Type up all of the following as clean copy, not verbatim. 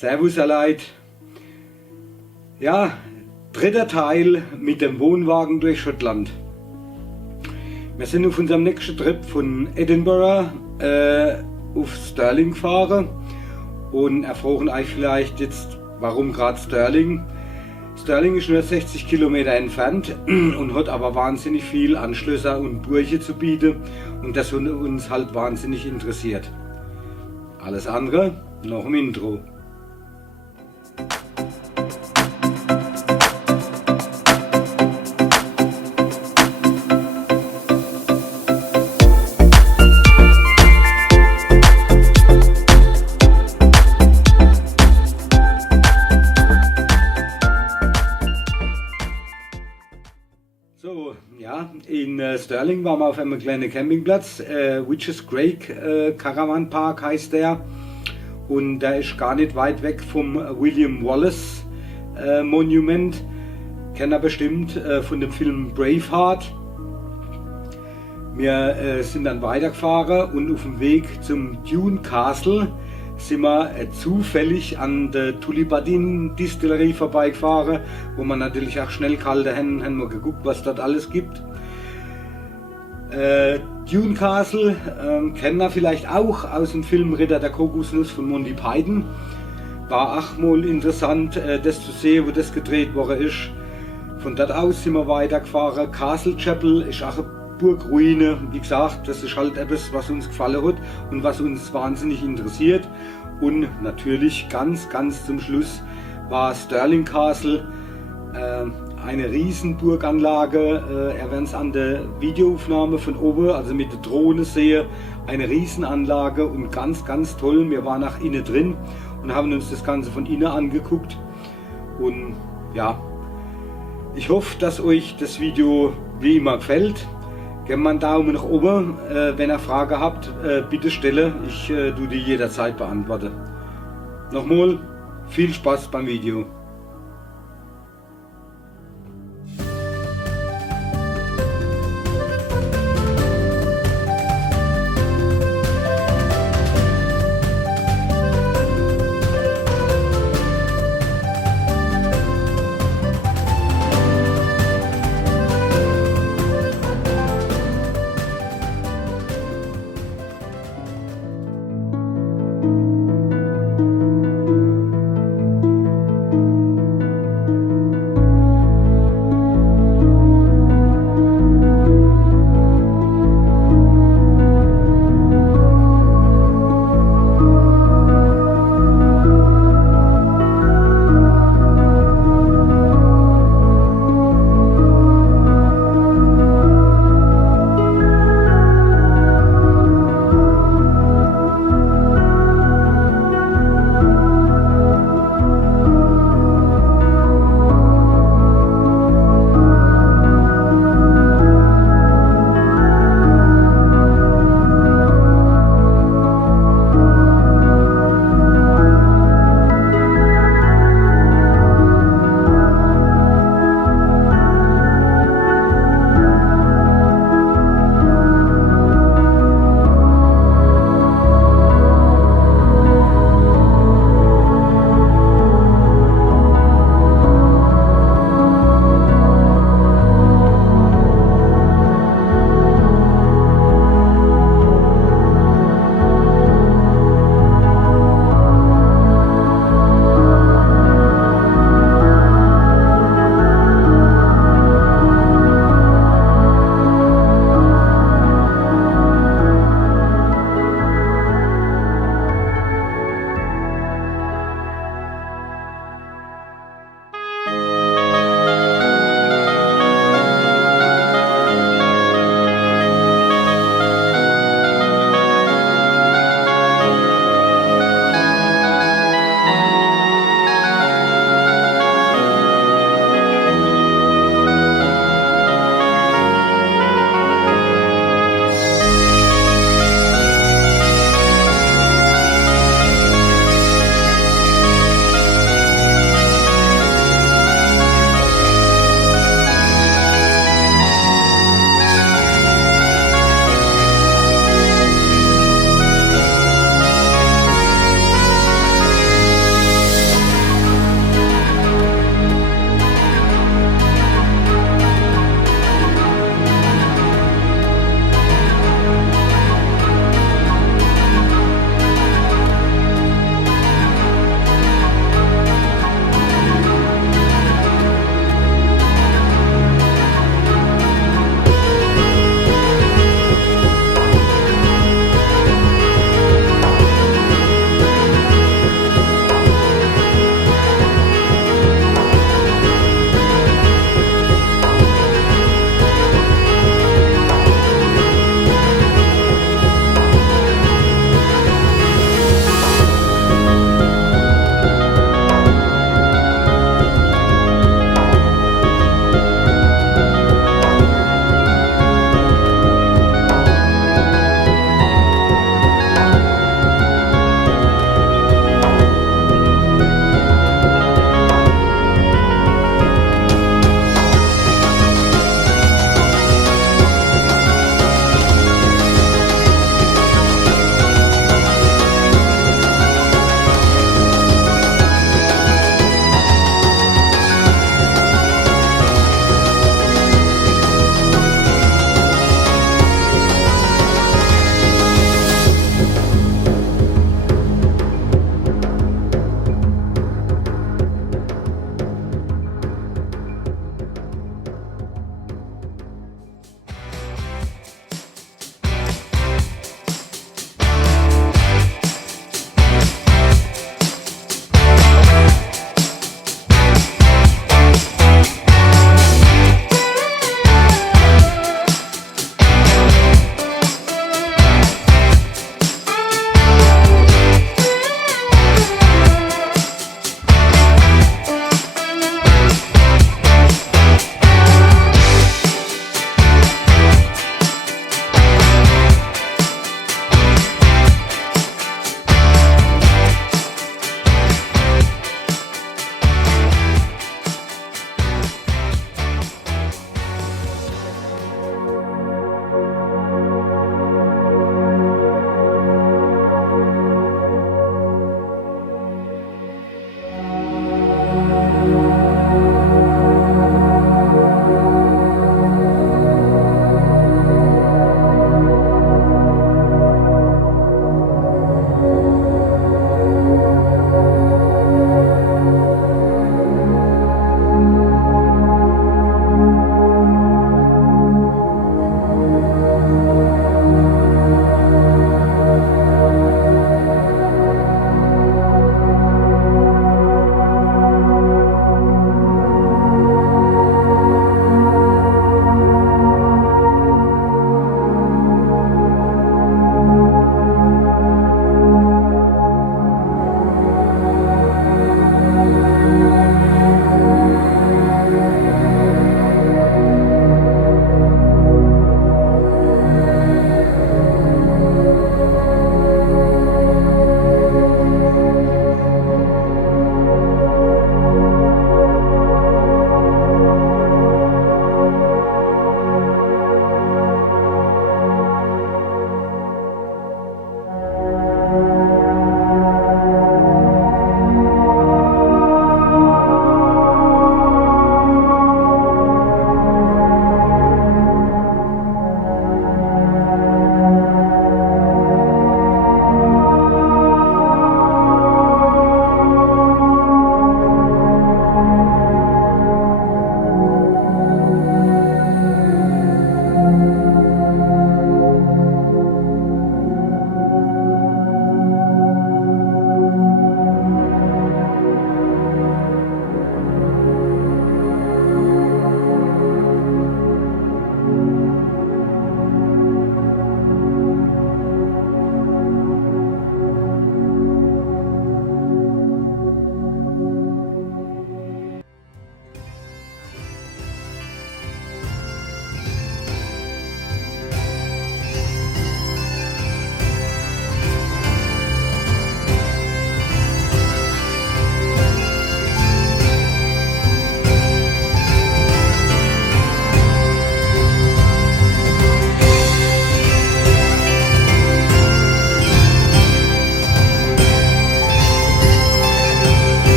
Servus ihr Leute. Ja, dritter Teil mit dem Wohnwagen durch Schottland. Wir sind auf unserem nächsten Trip von Edinburgh auf Stirling gefahren und erfragen euch vielleicht jetzt, warum gerade Stirling. Stirling ist nur 60 Kilometer entfernt und hat aber wahnsinnig viel Anschlüsse und Burgen zu bieten und das hat uns halt wahnsinnig interessiert. Alles andere noch im Intro. So, ja, in Stirling waren wir auf einem kleinen Campingplatz, Witches Creek Caravan Park heißt der, und der ist gar nicht weit weg vom William Wallace Monument, kennt ihr bestimmt von dem Film Braveheart. Wir sind dann weitergefahren und auf dem Weg zum Dune Castle sind wir zufällig an der Tullibardine Distillerie vorbeigefahren, wo man natürlich auch schnell kalte Hände haben wir geguckt, was dort alles gibt. Dune Castle kennen wir vielleicht auch aus dem Film Ritter der Kokosnuss von Monty Python. War auch mal interessant, das zu sehen, wo das gedreht worden ist. Von dort aus sind wir weitergefahren. Castle Chapel ist auch eine Burgruine. Wie gesagt, das ist halt etwas, was uns gefallen hat und was uns wahnsinnig interessiert. Und natürlich ganz zum Schluss war Stirling Castle, eine riesen Burganlage. Ihr werdet es an der Videoaufnahme von oben, also mit der Drohne sehen, eine Riesenanlage und ganz toll. Wir waren nach innen drin und haben uns das Ganze von innen angeguckt. Und ja, ich hoffe, dass euch das Video wie immer gefällt. Gebt mal einen Daumen nach oben. Wenn ihr Fragen habt, bitte stelle. Ich tue die jederzeit beantworten. Nochmal viel Spaß beim Video.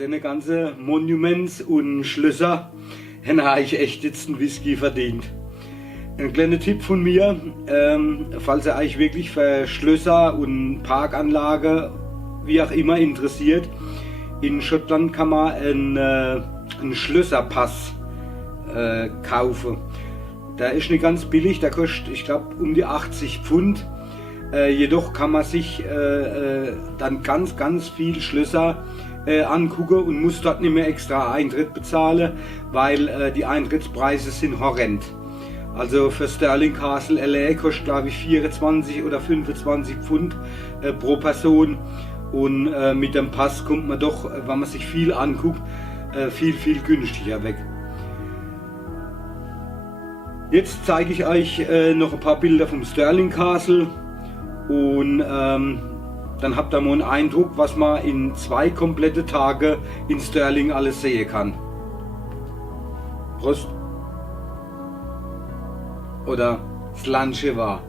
den ganzen Monuments und Schlösser habe ich echt jetzt einen Whisky verdient. Ein kleiner Tipp von mir, falls ihr euch wirklich für Schlösser und Parkanlage, wie auch immer, interessiert, in Schottland kann man einen Schlösserpass kaufen. Der ist nicht ganz billig, der kostet, ich glaube, um die 80 Pfund. Jedoch kann man sich dann ganz viel Schlösser angucken und muss dort nicht mehr extra Eintritt bezahlen, weil die Eintrittspreise sind horrend. Also für Stirling Castle LA kostet, glaube ich, 24 oder 25 Pfund pro Person, und mit dem Pass kommt man doch, wenn man sich viel anguckt, viel günstiger weg. Jetzt zeige ich euch noch ein paar Bilder vom Stirling Castle, und dann habt ihr mal einen Eindruck, was man in 2 komplette Tage in Stirling alles sehen kann. Prost! Oder Slanche war.